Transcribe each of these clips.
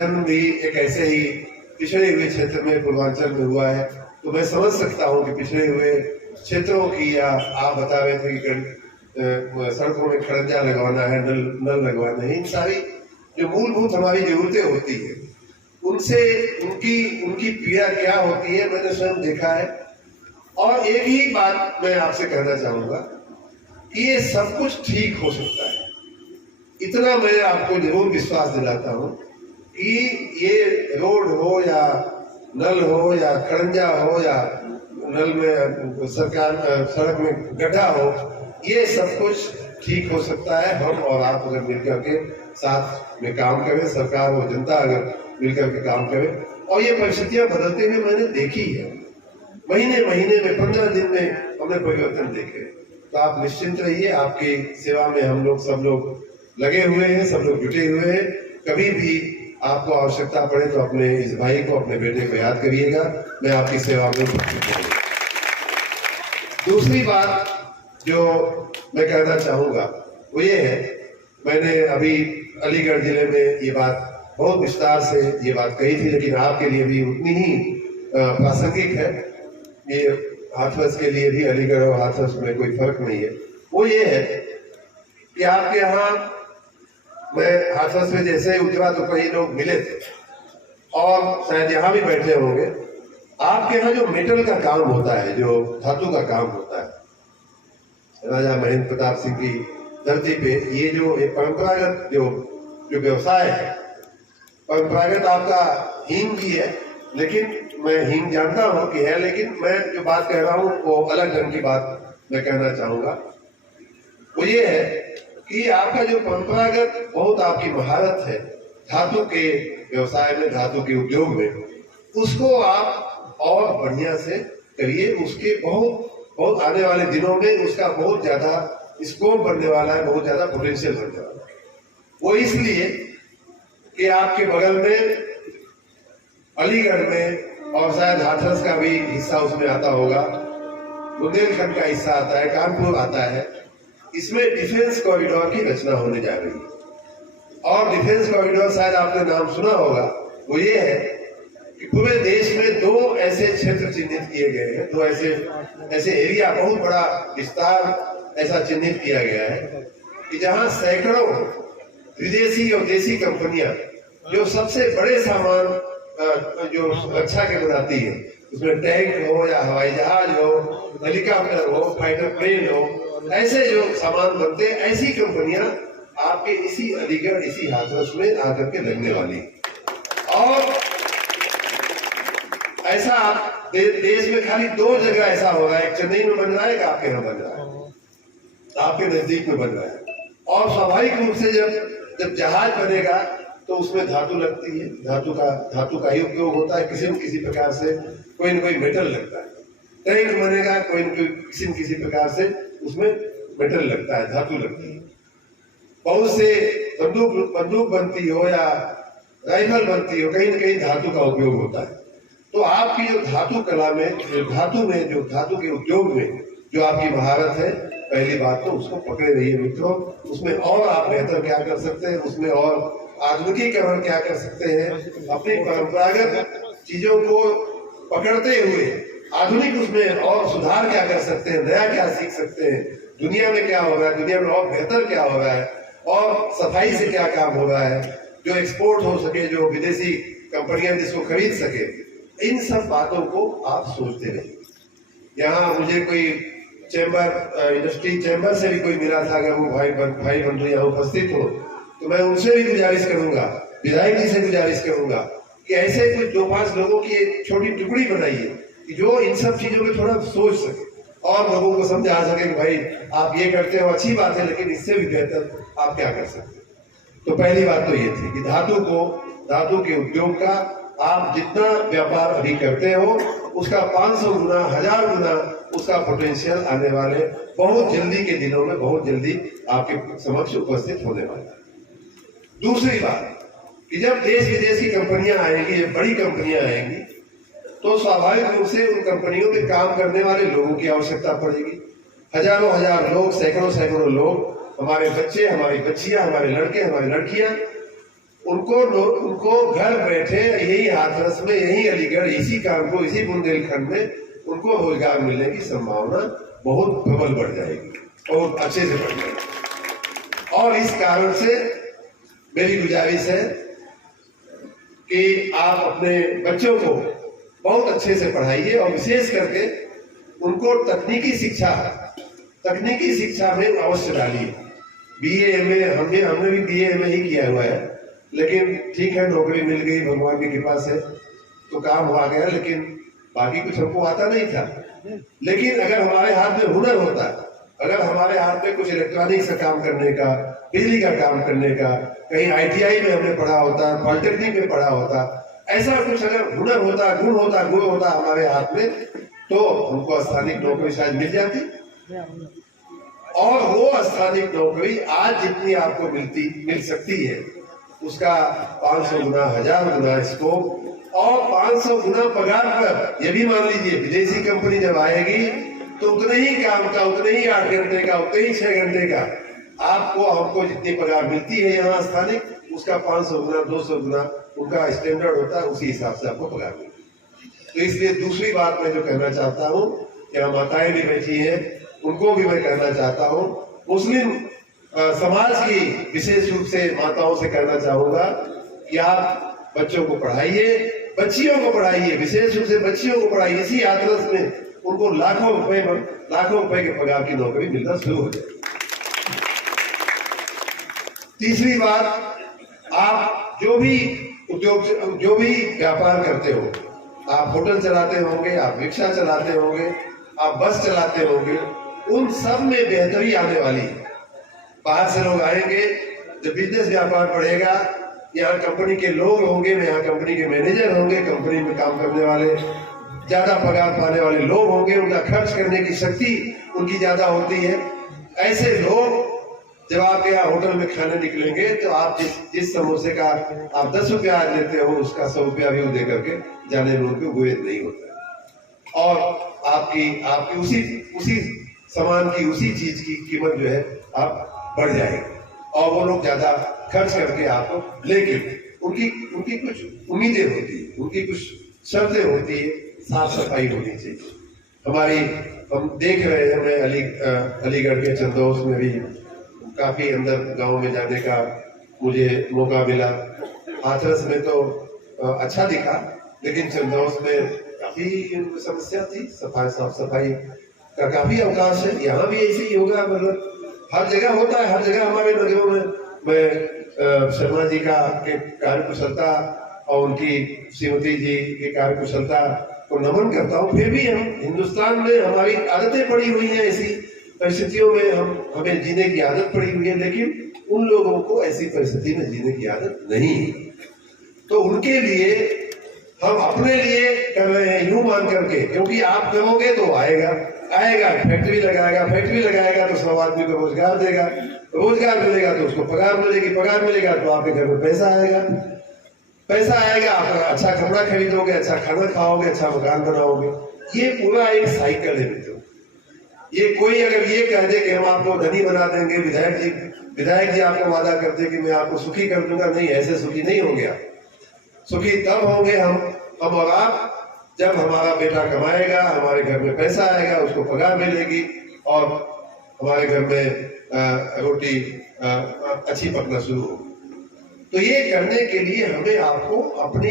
जन्म भी एक ऐसे ही पिछड़े हुए क्षेत्र में पूर्वांचल में हुआ है, तो मैं समझ सकता हूँ कि पिछड़े हुए क्षेत्रों की, या आप बता रहे थे कि सड़कों में खड़ंजा लगवाना है, नल लगवाना है, इन सारी जो मूलभूत हमारी जरूरतें होती है उनसे उनकी पीड़ा क्या होती है मैंने स्वयं देखा है। और एक ही बात मैं आपसे कहना चाहूंगा कि ये सब कुछ ठीक हो सकता है, इतना मैं आपको जरूर विश्वास दिलाता हूँ कि ये रोड हो या नल हो या खड़ंजा हो या नल में सड़क में गड्ढा हो, ये सब कुछ ठीक हो सकता है। हम और आप अगर मिलकर के साथ में काम करें, सरकार और जनता अगर मिलकर के काम करें, और ये परिस्थितियां बदलते हुए मैंने देखी है, महीने में 15 दिन में हमने परिवर्तन देखे। तो आप निश्चिंत रहिए, आपकी सेवा में हम लोग सब लोग लगे हुए हैं, सब लोग जुटे हुए हैं। कभी भी आपको आवश्यकता पड़े तो अपने इस भाई को, अपने बेटे को याद करिएगा, मैं आपकी सेवा में उपस्थित हूं। दूसरी बात जो मैं कहना चाहूंगा वो ये है, मैंने अभी अलीगढ़ जिले में ये बात बहुत विस्तार से ये बात कही थी, लेकिन आपके लिए भी उतनी ही प्रासंगिक है। ये हाथरस के लिए भी, अलीगढ़ और हाथरस में कोई फर्क नहीं है। वो ये है कि आपके यहाँ, मैं हाथरस में जैसे ही उतरा तो कई लोग मिले थे और शायद यहाँ भी बैठे होंगे। आपके यहाँ जो मेटल का काम होता है, जो धातु का काम होता है, राजा महेंद्र प्रताप सिंह की धरती पे ये जो परंपरागत जो व्यवसाय है, परंपरागत आपका हींग भी है, लेकिन मैं हींग जानता हूं कि है, लेकिन मैं जो बात कह रहा हूं वो अलग ढंग की बात मैं कहना चाहूंगा। वो ये है कि आपका जो परंपरागत बहुत आपकी महारत है धातु के व्यवसाय में, धातु के उद्योग में, उसको आप और बढ़िया से करिए। उसके बहुत आने वाले दिनों में उसका बहुत ज्यादा स्कोप बनने वाला है, बहुत ज्यादा पोटेंशियल बनने वाला है। वो इसलिए कि आपके बगल में अलीगढ़ में, और शायद हाथरस का भी हिस्सा उसमें आता होगा, बुंदेलखंड का हिस्सा आता है, कानपुर आता है, इसमें डिफेंस कॉरिडोर की रचना होने जा रही है। और डिफेंस कॉरिडोर शायद आपने नाम सुना होगा। वो ये है कि पूरे देश में 2 ऐसे क्षेत्र चिन्हित किए गए हैं, 2 ऐसे एरिया, बहुत बड़ा विस्तार ऐसा चिन्हित किया गया है कि जहां सैकड़ों विदेशी और देशी कंपनियां जो सबसे बड़े सामान जो रक्षा के बनाती है, उसमें टैंक हो या हवाई जहाज हो, हेलीकॉप्टर हो, फाइटर प्लेन हो, ऐसे जो सामान बनते हैं, ऐसी कंपनियां आपके इसी अलीगढ़, इसी हाथरस में आकर के लगने वाली। और ऐसा देश में खाली 2 जगह ऐसा हो रहा है, एक चेन्नई में बन रहा है, एक आपके यहाँ बन रहा है, आपके नजदीक में बन रहा है। और स्वाभाविक रूप से जब जहाज बनेगा तो उसमें धातु लगती है, धातु का ही उपयोग होता है, किसी न किसी प्रकार से कोई न कोई मेटल लगता है। टैंक बनेगा, कोई न कोई किसी न किसी प्रकार से उसमें मेटल लगता है, धातु लगती है। बहुत से बंदूक बनती हो या राइफल बनती हो, कहीं न कहीं धातु का उपयोग होता है। तो आपकी जो धातु कला में, जो धातु के उद्योग में जो आपकी महारत है, पहली बात तो उसको पकड़े रहिए मित्रों। उसमें और आप बेहतर क्या कर सकते हैं, उसमें और आधुनिकीकरण क्या कर सकते हैं, अपनी परंपरागत चीजों को पकड़ते हुए आधुनिक उसमें और सुधार क्या कर सकते हैं, नया क्या सीख सकते हैं, दुनिया में क्या हो रहा है, दुनिया में और बेहतर क्या हो रहा है, और सफाई से क्या काम हो रहा है, जो एक्सपोर्ट हो सके, जो विदेशी कंपनियां जिसको खरीद सके, इन सब बातों को आप सोचते रहिए। यहाँ मुझे कोई इंडस्ट्री चैम्बर से भी कोई मिला था, अगर वो भाई बंधु यहाँ उपस्थित हो तो मैं उनसे भी गुजारिश करूंगा, विधायक जी से गुजारिश करूंगा कि ऐसे कुछ 2-5 लोगों की एक छोटी टुकड़ी बनाइए कि जो इन सब चीजों में थोड़ा सोच सके और लोगों को समझा सके कि भाई आप ये करते हो अच्छी बात है, लेकिन इससे भी बेहतर आप क्या कर सकते हैं। तो पहली बात तो ये थी कि धातु के उद्योग का आप जितना व्यापार अभी करते हो उसका 500 गुना, 1000 गुना उसका पोटेंशियल आने वाले बहुत जल्दी के दिनों में, बहुत जल्दी आपके समक्ष उपस्थित होने वाला है। दूसरी बात कि जब देश विदेश की कंपनियां आएंगी, जब बड़ी कंपनियां आएंगी, तो स्वाभाविक रूप से उन कंपनियों में काम करने वाले लोगों की आवश्यकता पड़ेगी। हजारों लोग, सैकड़ों लोग, हमारे बच्चे, हमारी बच्चियां, हमारे लड़के, हमारी लड़कियां, उनको घर बैठे यही हाथरस में, यही अलीगढ़, इसी कानपुर, इसी बुंदेलखंड में उनको रोजगार मिलने की संभावना बहुत प्रबल बढ़ जाएगी और अच्छे से बढ़ जाएगी। और इस कारण से मेरी गुजारिश है कि आप अपने बच्चों को बहुत अच्छे से पढ़ाइए और विशेष करके उनको तकनीकी शिक्षा में अवश्य डालिए। बीए एमए, हमने भी बीए एमए ही किया हुआ है, लेकिन ठीक है, नौकरी मिल गई भगवान की कृपा से, तो काम हो गया, लेकिन बाकी कुछ हमको आता नहीं था। लेकिन अगर हमारे हाथ में हुनर होता, अगर हमारे हाथ में कुछ इलेक्ट्रॉनिक्स का काम करने का, बिजली का काम करने का, कहीं आईटीआई में हमने पढ़ा होता, पॉलिटेक्निक में पढ़ा होता, ऐसा कुछ अगर हुनर होता, गुण होता हमारे हाथ में, तो हमको स्थानिक नौकरी शायद मिल जाती। और वो स्थानिक नौकरी आज जितनी आपको मिल सकती है, उसका 500 गुना, 1000 गुना स्कोप और 500 गुना पगार पर। ये भी मान लीजिए विदेशी कंपनी जब आएगी तो उतने ही काम का, उतने ही 8 घंटे का, उतने ही 6 घंटे का आपको हमको जितनी पगार मिलती है यहाँ स्थानिक, उसका 500 गुना, 200 गुना उनका स्टैंडर्ड होता है, उसी हिसाब से आपको पगार मिलती है। तो इसलिए दूसरी बात मैं जो कहना चाहता हूँ, यहाँ माताएं भी बैठी हैं, उनको भी मैं कहना चाहता हूँ, मुस्लिम समाज की विशेष रूप से माताओं से कहना चाहूंगा कि आप बच्चों को पढ़ाइए, बच्चियों को पढ़ाइए, विशेष रूप से बच्चियों को पढ़ाइए। इसी हाथरस में उनको लाखों रुपए के पगार की नौकरी मिलना शुरू हो जाए। तीसरी बात, आप जो भी उद्योग, जो भी व्यापार करते हो, आप होटल चलाते होंगे, आप रिक्शा चलाते होंगे, आप बस चलाते होंगे, उन सब में बेहतरी आने वाली है। बाहर से लोग आएंगे, जब बिजनेस व्यापार बढ़ेगा, यहाँ कंपनी के लोग होंगे, यहाँ कंपनी के मैनेजर होंगे, कंपनी में काम करने वाले, ज्यादा पगार पाने वाले लोग होंगे, उनका खर्च करने की शक्ति उनकी ज्यादा होती है। ऐसे लोग जब आपके यहाँ होटल में खाने निकलेंगे, तो आप जिस समोसे का आप 10 रुपया आज लेते हो, उसका 100 रुपया भी दे करके जाने में उनको गुरेज नहीं होता, और आपकी उसी सामान की, उसी चीज की कीमत जो है आप बढ़ जाएगी, और वो लोग ज्यादा खर्च करके आपको, लेकिन उनकी कुछ उम्मीदें होती है, उनकी कुछ शर्तें होती है, साफ सफाई होनी चाहिए। हम देख रहे हैं, मैं अलीगढ़ के चंदौस में भी काफी अंदर गांव में जाने का मुझे मौका मिला। हाथरस में तो अच्छा दिखा, लेकिन चंदौस में काफी समस्या थी, साफ सफाई का काफी अवकाश है। यहाँ भी ऐसे ही होगा, मतलब हर जगह होता है, हर जगह हमारे नगरों में। मैं शर्मा जी का के कार्यकुशलता और उनकी श्रीमती जी की कार्यकुशलता को नमन करता हूँ। फिर भी हम हिंदुस्तान में हमारी आदतें पड़ी हुई हैं, ऐसी परिस्थितियों में हमें जीने की आदत पड़ी हुई है, लेकिन उन लोगों को ऐसी परिस्थिति में जीने की आदत नहीं है। तो उनके लिए हम अपने लिए कर रहे हैं, यूं मान करके, क्योंकि आप करोगे तो आएगा, फैक्ट्री लगाएगा तो 100 आदमी को रोजगार देगा, रोजगार मिलेगा तो उसको पगार मिलेगी, पगार मिलेगा तो आपके घर में पैसा आएगा, आप अच्छा कपड़ा खरीदोगे, अच्छा खाना खाओगे, अच्छा मकान बनाओगे। ये पूरा एक साइकिल है मित्रों। ये कोई अगर ये कह दे कि हम आपको धनी बना देंगे, विधायक जी आपको वादा करते कि मैं आपको सुखी कर दूंगा, नहीं, ऐसे सुखी नहीं होंगे आप। सुखी तब होंगे हम और आप जब हमारा बेटा कमाएगा, हमारे घर में पैसा आएगा, उसको पगार मिलेगी और हमारे घर में रोटी अच्छी पकना शुरू होगी। तो ये करने के लिए हमें आपको अपनी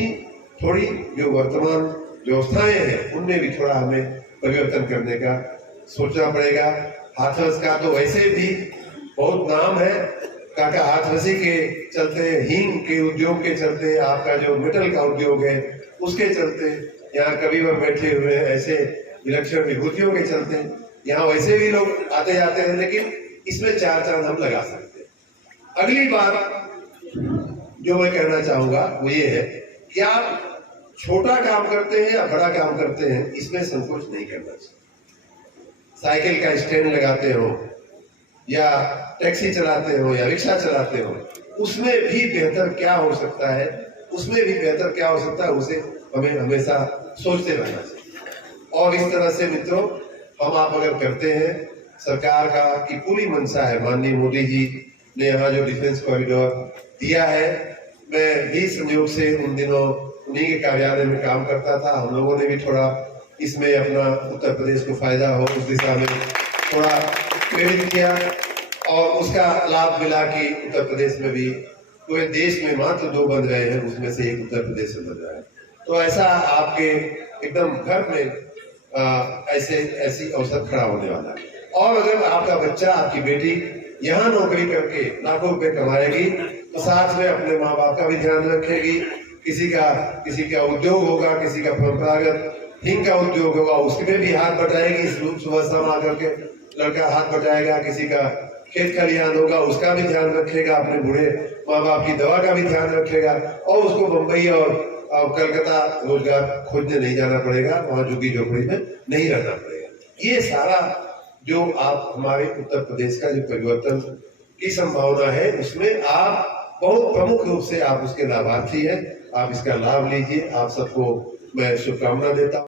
थोड़ी जो वर्तमान व्यवस्थाएं हैं, उनमें भी थोड़ा हमें परिवर्तन करने का सोचना पड़ेगा। हाथरस का तो वैसे भी बहुत नाम है, काका हाथरसी के चलते, हींग के उद्योग के चलते, आपका जो मेटल का उद्योग है उसके चलते, यहाँ कभी वह बैठे हुए हैं ऐसे विलक्षण विभूतियों के चलते, यहाँ वैसे भी लोग आते जाते हैं, लेकिन इसमें 4 चांद हम लगा सकते हैं। अगली बात जो मैं कहना चाहूंगा वो ये है कि आप छोटा काम करते हैं या बड़ा काम करते हैं, इसमें संकोच नहीं करना चाहिए। साइकिल का स्टैंड लगाते हो या टैक्सी चलाते हो या रिक्शा चलाते हो, उसमें भी बेहतर क्या हो सकता है, उसे हमें हमेशा सोचते रहना चाहिए। और इस तरह से मित्रों, हम आप अगर करते हैं, सरकार का की पूरी मंशा है, माननीय मोदी जी ने यहाँ जो डिफेंस कॉरिडोर दिया है, मैं भी संयोग से उन दिनों उन्हीं के कार्यालय में काम करता था। हम लोगों ने भी थोड़ा इसमें अपना उत्तर प्रदेश को फायदा हो उस दिशा में थोड़ा प्रेरित किया और उसका लाभ मिला कि उत्तर प्रदेश में भी पूरे देश में मात्र 2 बन रहे हैं, उसमें से एक उत्तर प्रदेश से बन रहा है। तो ऐसा आपके एकदम घर में ऐसी अवसर खड़ा होने वाला है। और अगर आपका बच्चा, आपकी बेटी यहाँ नौकरी करके लाखों रुपए कमाएगी तो साथ में अपने माँ बाप का भी ध्यान रखेगी। किसी का उद्योग होगा, किसी का परंपरागत हिंग का उद्योग होगा, उसमें भी हाथ बटाएगी। सुबह शाम आकर के लड़का हाथ बटाएगा। किसी का खेत खलिहान होगा, उसका भी ध्यान रखेगा। अपने बूढ़े माँ बाप की दवा का भी ध्यान रखेगा और उसको मुंबई और कलकत्ता रोजगार खोजने नहीं जाना पड़ेगा, वहां झुग्गी झोपड़ी में नहीं रहना पड़ेगा। ये सारा जो आप हमारे उत्तर प्रदेश का जो परिवर्तन की संभावना है, उसमें आप बहुत प्रमुख रूप से आप उसके लाभार्थी हैं। आप इसका लाभ लीजिए। आप सबको मैं शुभकामना देता हूँ।